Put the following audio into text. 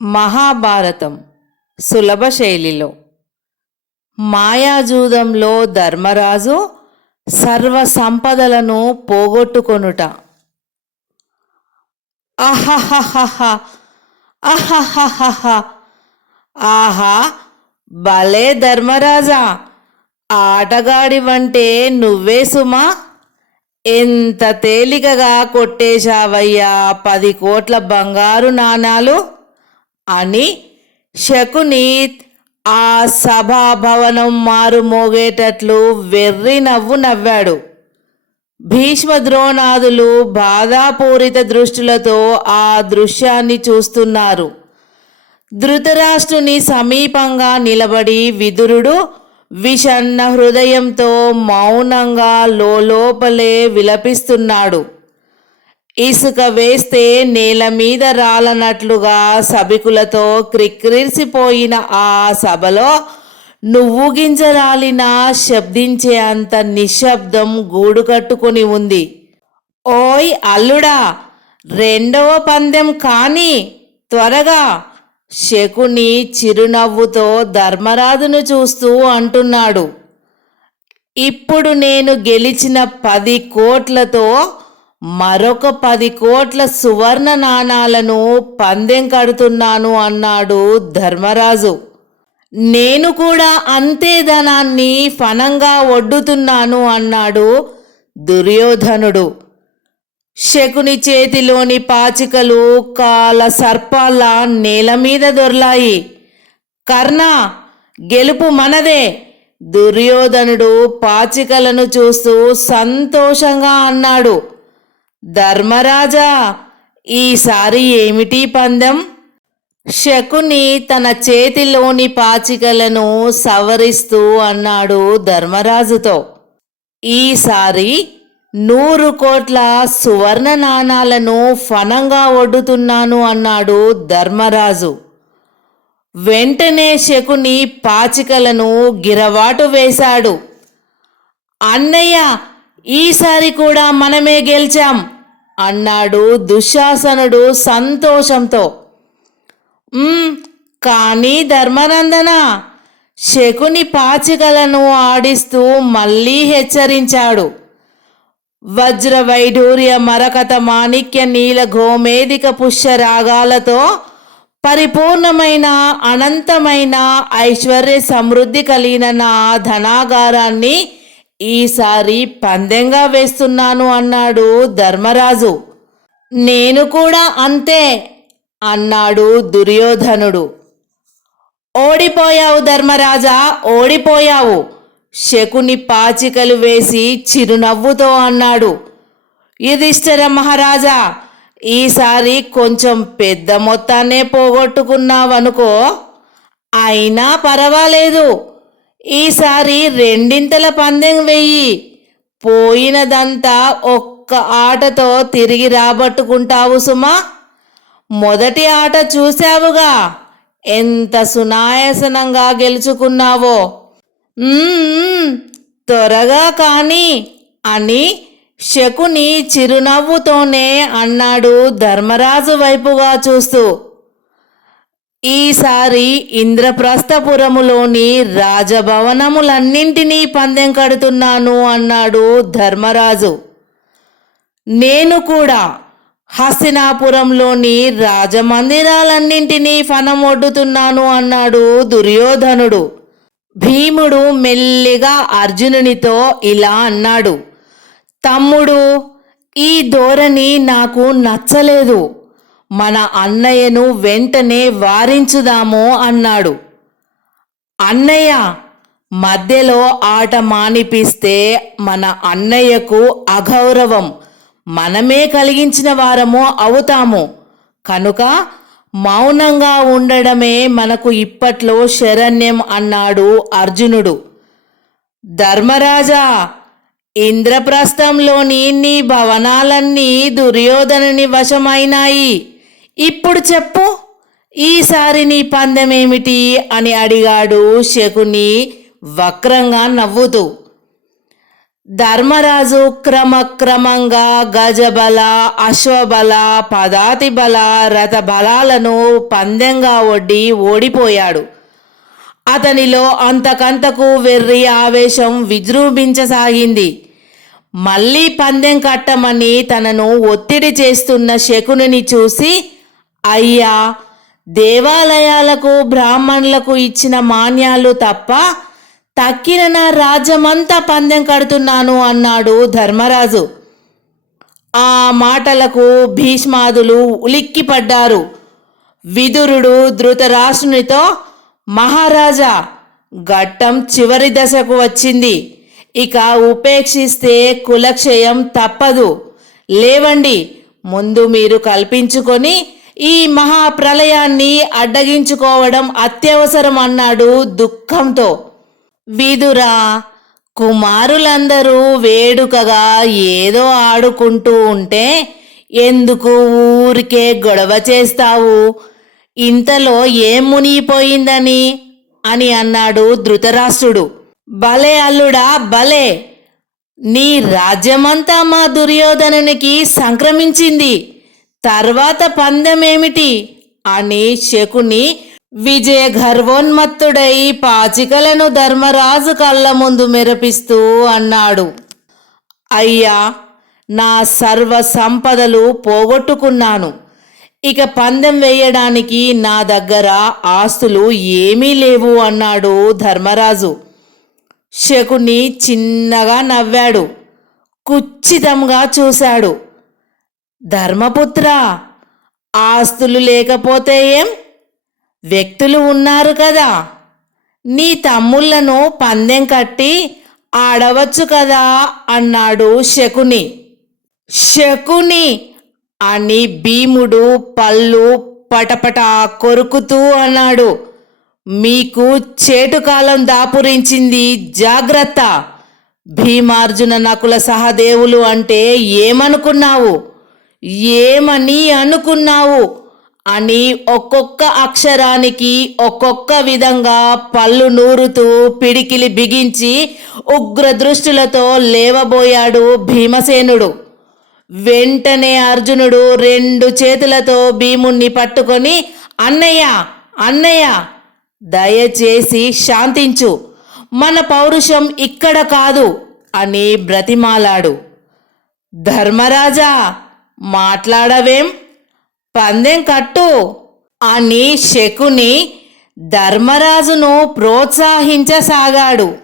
మహాభారతం సులభ శైలిలో. మాయాజూదంలో ధర్మరాజు సర్వ సంపదలను పోగొట్టుకొనుట. అహహహహ అహహహహ. ఆహా భలే ధర్మరాజా! ఆటగాడి వంటే నువ్వే సుమా! ఎంత తేలికగా కొట్టేశావయ్యా పది కోట్ల బంగారు నాణాలు! అని శకునీత్ ఆ సభాభవనం మారుమోగేటట్లు వెర్రి నవ్వు నవ్వాడు. భీష్మ ద్రోణాదులు బాధాపూరిత దృష్టిలతో ఆ దృశ్యాన్ని చూస్తున్నారు. ధృతరాష్ట్రుని సమీపంగా నిలబడి విదురుడు విషన్న హృదయంతో మౌనంగా లోపలే విలపిస్తున్నాడు. ఇసుక వేస్తే నేల మీద రాలనట్లుగా సభికులతో క్రిక్కిరిసిపోయిన ఆ సభలో నువ్వు గింజరాలిన శబ్దించే అంత నిశ్శబ్దం గూడు కట్టుకుని ఉంది. ఓయ్ అల్లుడా రెండవ పందెం కాని త్వరగా. శకుని చిరునవ్వుతో ధర్మరాజును చూస్తూ అంటున్నాడు. ఇప్పుడు నేను గెలిచిన పది కోట్లతో మరొక పది కోట్ల సువర్ణ నాణాలను పందెం కడుతున్నాను అన్నాడు ధర్మరాజు. నేను కూడా అంతే ధనాన్ని ఫనంగా ఒడ్డుతున్నాను అన్నాడు దుర్యోధనుడు. శకుని చేతిలోని పాచికలు కాల సర్పాల నేల మీద దొర్లాయి. కర్ణ గెలుపు మనదే. దుర్యోధనుడు పాచికలను చూస్తూ సంతోషంగా అన్నాడు. ధర్మరాజా ఈసారి ఏమిటి పందెం? శకుని తన చేతిలోని పాచికలను సవరిస్తూ అన్నాడు ధర్మరాజుతో. ఈసారి నూరు కోట్ల సువర్ణ నాణాలను ఫనంగా ఒడ్డుతున్నాను అన్నాడు ధర్మరాజు. వెంటనే శకుని పాచికలను గిరవాటు వేశాడు. అన్నయ్య ఈసారి కూడా మనమే గెలిచాం. అన్నాడు దుశ్శాసనుడు సంతోషంతో. కానీ ధర్మనందన శకుని పాచికలను ఆడిస్తూ మళ్ళీ హెచ్చరించాడు. వజ్ర వైఢూర్య మరకత మాణిక్య నీల గోమేదిక పుష్య రాగాలతో పరిపూర్ణమైన అనంతమైన ఐశ్వర్య సమృద్ధి కలిగిన నా ధనాగారాన్ని ఈసారి పందెంగా వేస్తున్నాను అన్నాడు ధర్మరాజు. నేను కూడా అంతే అన్నాడు దుర్యోధనుడు. ఓడిపోయావు ధర్మరాజా ఓడిపోయావు. శకుని పాచికలు వేసి చిరునవ్వుతో అన్నాడు. యుధిష్ఠిర మహారాజా ఈసారి కొంచెం పెద్ద మొత్తాన్నే పోగొట్టుకున్నావనుకో అయినా పర్వాలేదు. ఈసారి రెండింతల పందెం వెయ్యి. పోయినదంతా ఒక్క ఆటతో తిరిగి రాబట్టుకుంటావు సుమా. మొదటి ఆట చూశావుగా. ఎంత సునాయాసనంగా గెలుచుకున్నావో. త్వరగా కాని అని శకుని చిరునవ్వుతోనే అన్నాడు ధర్మరాజు వైపుగా చూస్తూ. ఈసారి ఇంద్రప్రస్థపురములోని రాజభవనములన్నింటినీ పందెం కడుతున్నాను అన్నాడు ధర్మరాజు. నేను కూడా హస్తినాపురంలోని రాజమందిరాలన్నింటినీ ఫనమొడ్డుతున్నాను అన్నాడు దుర్యోధనుడు. భీముడు మెల్లిగా అర్జునునితో ఇలా అన్నాడు తమ్ముడు ఈ ధోరణి నాకు నచ్చలేదు. మన అన్నయ్యను వెంటనే వారించుదాము అన్నాడు. అన్నయ్య మధ్యలో ఆట మానిపిస్తే మన అన్నయ్యకు అగౌరవం. మనమే కలిగించిన వారము అవుతాము. కనుక మౌనంగా ఉండడమే మనకు ఇప్పట్లో శరణ్యం అన్నాడు అర్జునుడు. ధర్మరాజా ఇంద్రప్రస్థంలోని నీ భవనాలన్నీ దుర్యోధనుని వశమైనాయి. ఇప్పుడు చెప్పు ఈసారి నీ పందెం ఏమిటి అని అడిగాడు శకుని. వక్రంగా నవ్వుతూ ధర్మరాజు క్రమక్రమంగా గజబల అశ్వబల పదాతి బల రథ బలాలను పందెంగా ఒడ్డి ఓడిపోయాడు. అతనిలో అంతకంతకు వెర్రి ఆవేశం విజృంభించసాగింది. మళ్ళీ పందెం కట్టమని తనను ఒత్తిడి చేస్తున్న శకునిని చూసి అయ్యా దేవాలయాలకు బ్రాహ్మణులకు ఇచ్చిన మాన్యాలు తప్ప తక్కిన నా రాజ్యమంతా పందెం కడుతున్నాను అన్నాడు ధర్మరాజు. ఆ మాటలకు భీష్మాదులు ఉలిక్కిపడ్డారు. విదురుడు ధృతరాష్ట్రునితో మహారాజా ఘట్టం చివరి దశకు వచ్చింది. ఇక ఉపేక్షిస్తే కులక్షయం తప్పదు. లేవండి ముందు మీరు కల్పించుకొని ఈ మహాప్రలయాన్ని అడ్డగించుకోవడం అత్యవసరం అన్నాడు దుఃఖంతో. విదురా కుమారులందరూ వేడుకగా ఏదో ఆడుకుంటూ ఉంటే ఎందుకు ఊరికే గొడవ చేస్తావు? ఇంతలో ఏం మునిగిపోయిందని? అని అన్నాడు ధృతరాష్ట్రుడు. భలే అల్లుడా భలే! నీ రాజ్యమంతా మా దుర్యోధనునికి సంక్రమించింది. తర్వాత పందెమేమిటి? అని శకుని విజయ గర్వోన్మత్తుడై పాచికలను ధర్మరాజు కళ్ళ ముందు మెరపిస్తూ అన్నాడు. అయ్యా నా సర్వ సంపదలు పోగొట్టుకున్నాను. ఇక పందెం వేయడానికి నా దగ్గర ఆస్తులు ఏమీ లేవు అన్నాడు ధర్మరాజు. శకుని చిన్నగా నవ్వాడు. కుచ్చితంగా చూశాడు. ధర్మపుత్ర ఆస్తులు లేకపోతే ఏం? వ్యక్తులు ఉన్నారు కదా. నీ తమ్ముళ్ళను పందెం కట్టి ఆడవచ్చు కదా అన్నాడు శకుని. శకుని అని భీముడు పళ్ళు పటపట కొరుకుతూ అన్నాడు. మీకు చేటుకాలం దాపురించింది జాగ్రత్త. భీమార్జున నకుల సహదేవులు అంటే ఏమనుకున్నావు? ఏమని అనుకున్నావు? అని ఒక్కొక్క అక్షరానికి ఒక్కొక్క విధంగా పళ్ళు నూరుతూ పిడికిలి బిగించి ఉగ్ర దృష్టిలతో లేవబోయాడు భీమసేనుడు. వెంటనే అర్జునుడు రెండు చేతులతో భీముణ్ణి పట్టుకొని అన్నయ్య! అన్నయ్య! దయచేసి శాంతించు. మన పౌరుషం ఇక్కడ కాదు అని బ్రతిమాలాడు. ధర్మరాజా! మాట్లాడవేం? పందెం కట్టు. అని శకుని ధర్మరాజును ప్రోత్సహించసాగాడు.